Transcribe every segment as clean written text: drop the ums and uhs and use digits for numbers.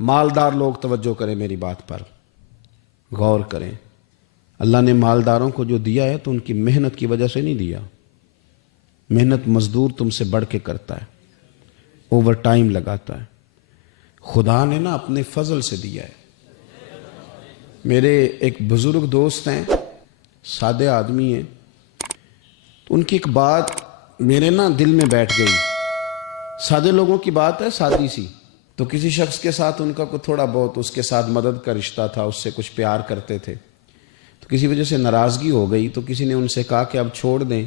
مالدار لوگ توجہ کریں میری بات پر، غور کریں۔ اللہ نے مالداروں کو جو دیا ہے تو ان کی محنت کی وجہ سے نہیں دیا۔ محنت مزدور تم سے بڑھ کے کرتا ہے، اوور ٹائم لگاتا ہے۔ خدا نے نا اپنے فضل سے دیا ہے۔ میرے ایک بزرگ دوست ہیں، سادے آدمی ہیں، تو ان کی ایک بات میرے نا دل میں بیٹھ گئی۔ سادے لوگوں کی بات ہے، سادی سی۔ تو کسی شخص کے ساتھ ان کا کوئی تھوڑا بہت اس کے ساتھ مدد کا رشتہ تھا، اس سے کچھ پیار کرتے تھے، تو کسی وجہ سے ناراضگی ہو گئی، تو کسی نے ان سے کہا کہ اب چھوڑ دیں،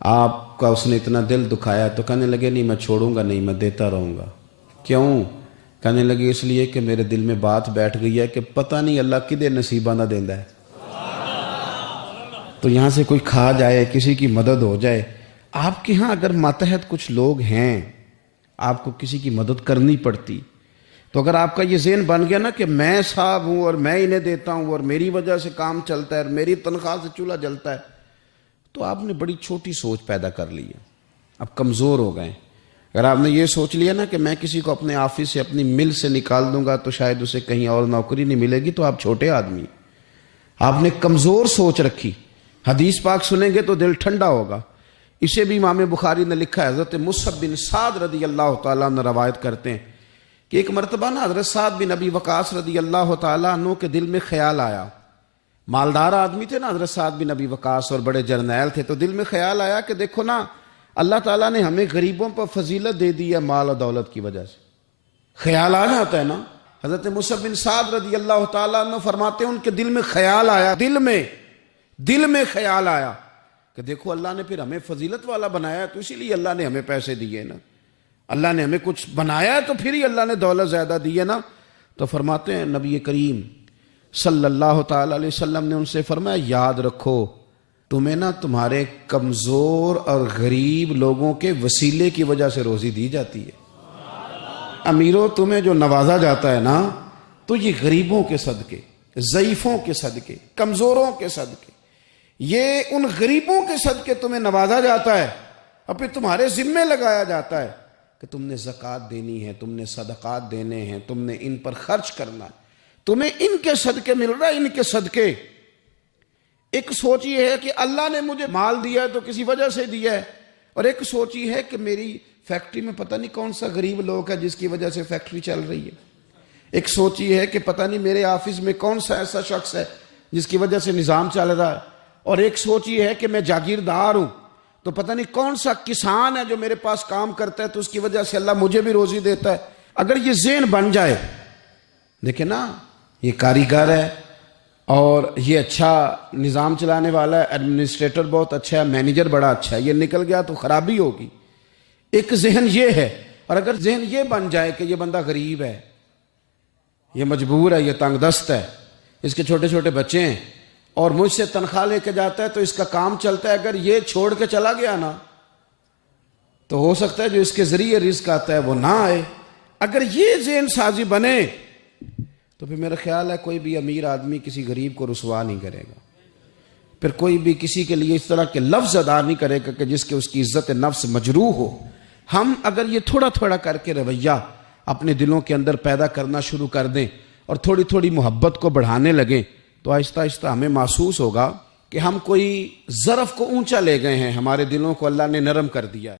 آپ کا اس نے اتنا دل دکھایا۔ تو کہنے لگے نہیں میں چھوڑوں گا نہیں، میں دیتا رہوں گا۔ کیوں؟ کہنے لگے اس لیے کہ میرے دل میں بات بیٹھ گئی ہے کہ پتہ نہیں اللہ کدے نصیبہ نہ دیندا ہے، تو یہاں سے کوئی کھا جائے، کسی کی مدد ہو جائے۔ آپ کے ہاں اگر ماتحت کچھ لوگ ہیں، آپ کو کسی کی مدد کرنی پڑتی، تو اگر آپ کا یہ ذہن بن گیا نا کہ میں صاحب ہوں اور میں انہیں دیتا ہوں اور میری وجہ سے کام چلتا ہے اور میری تنخواہ سے چولہا جلتا ہے، تو آپ نے بڑی چھوٹی سوچ پیدا کر لی ہے، اب کمزور ہو گئے۔ اگر آپ نے یہ سوچ لیا نا کہ میں کسی کو اپنے آفس سے اپنی مل سے نکال دوں گا تو شاید اسے کہیں اور نوکری نہیں ملے گی، تو آپ چھوٹے آدمی، آپ نے کمزور سوچ رکھی۔ حدیث پاک سنیں گے تو دل ٹھنڈا ہوگا۔ اسے بھی امام بخاری نے لکھا ہے، حضرت مصعب بن سعد رضی اللہ تعالیٰ عنہ روایت کرتے ہیں کہ ایک مرتبہ نا حضرت سعد بن ابی وقاص رضی اللہ تعالیٰ عنہ کے دل میں خیال آیا۔ مالدار آدمی تھے نا حضرت سعد بن ابی وقاص، اور بڑے جرنیل تھے، تو دل میں خیال آیا کہ دیکھو نا اللہ تعالیٰ نے ہمیں غریبوں پر فضیلت دے دی ہے مال و دولت کی وجہ سے۔ خیال آ جاتا ہے نا۔ حضرت مصعب بن سعد رضی اللہ تعالیٰ عنہ فرماتے ہیں ان کے دل میں خیال آیا، دل میں خیال آیا کہ دیکھو اللہ نے پھر ہمیں فضیلت والا بنایا، تو اسی لیے اللہ نے ہمیں پیسے دیے نا، اللہ نے ہمیں کچھ بنایا ہے تو پھر ہی اللہ نے دولت زیادہ دی ہے نا۔ تو فرماتے ہیں نبی کریم صلی اللہ تعالی علیہ وسلم نے ان سے فرمایا یاد رکھو تمہیں نا تمہارے کمزور اور غریب لوگوں کے وسیلے کی وجہ سے روزی دی جاتی ہے۔ امیروں تمہیں جو نوازا جاتا ہے نا، تو یہ غریبوں کے صدقے، ضعیفوں کے صدقے، کمزوروں کے صدقے، یہ ان غریبوں کے صدقے تمہیں نوازا جاتا ہے، اور پھر تمہارے ذمے لگایا جاتا ہے کہ تم نے زکوٰۃ دینی ہے، تم نے صدقات دینے ہیں، تم نے ان پر خرچ کرنا ہے، تمہیں ان کے صدقے مل رہا ہے، ان کے صدقے۔ ایک سوچ یہ ہے کہ اللہ نے مجھے مال دیا ہے تو کسی وجہ سے دیا ہے، اور ایک سوچ یہ ہے کہ میری فیکٹری میں پتہ نہیں کون سا غریب لوگ ہے جس کی وجہ سے فیکٹری چل رہی ہے۔ ایک سوچ یہ ہے کہ پتہ نہیں میرے آفس میں کون سا ایسا شخص ہے جس کی وجہ سے نظام چل رہا ہے، اور ایک سوچ یہ ہے کہ میں جاگیردار ہوں تو پتہ نہیں کون سا کسان ہے جو میرے پاس کام کرتا ہے تو اس کی وجہ سے اللہ مجھے بھی روزی دیتا ہے۔ اگر یہ ذہن بن جائے، دیکھیں نا یہ کاریگر ہے اور یہ اچھا نظام چلانے والا ہے، ایڈمنسٹریٹر بہت اچھا ہے، مینیجر بڑا اچھا ہے، یہ نکل گیا تو خرابی ہوگی۔ ایک ذہن یہ ہے، اور اگر ذہن یہ بن جائے کہ یہ بندہ غریب ہے، یہ مجبور ہے، یہ تنگ دست ہے، اس کے چھوٹے چھوٹے بچے ہیں اور مجھ سے تنخواہ لے کے جاتا ہے تو اس کا کام چلتا ہے، اگر یہ چھوڑ کے چلا گیا نا تو ہو سکتا ہے جو اس کے ذریعے رزق آتا ہے وہ نہ آئے۔ اگر یہ ذہن سازی بنے تو پھر میرا خیال ہے کوئی بھی امیر آدمی کسی غریب کو رسوا نہیں کرے گا، پھر کوئی بھی کسی کے لیے اس طرح کے لفظ ادا نہیں کرے گا کہ جس کے اس کی عزت نفس مجروح ہو۔ ہم اگر یہ تھوڑا تھوڑا کر کے رویہ اپنے دلوں کے اندر پیدا کرنا شروع کر دیں اور تھوڑی تھوڑی محبت کو بڑھانے لگیں، تو آہستہ آہستہ ہمیں محسوس ہوگا کہ ہم کوئی ظرف کو اونچا لے گئے ہیں، ہمارے دلوں کو اللہ نے نرم کر دیا ہے۔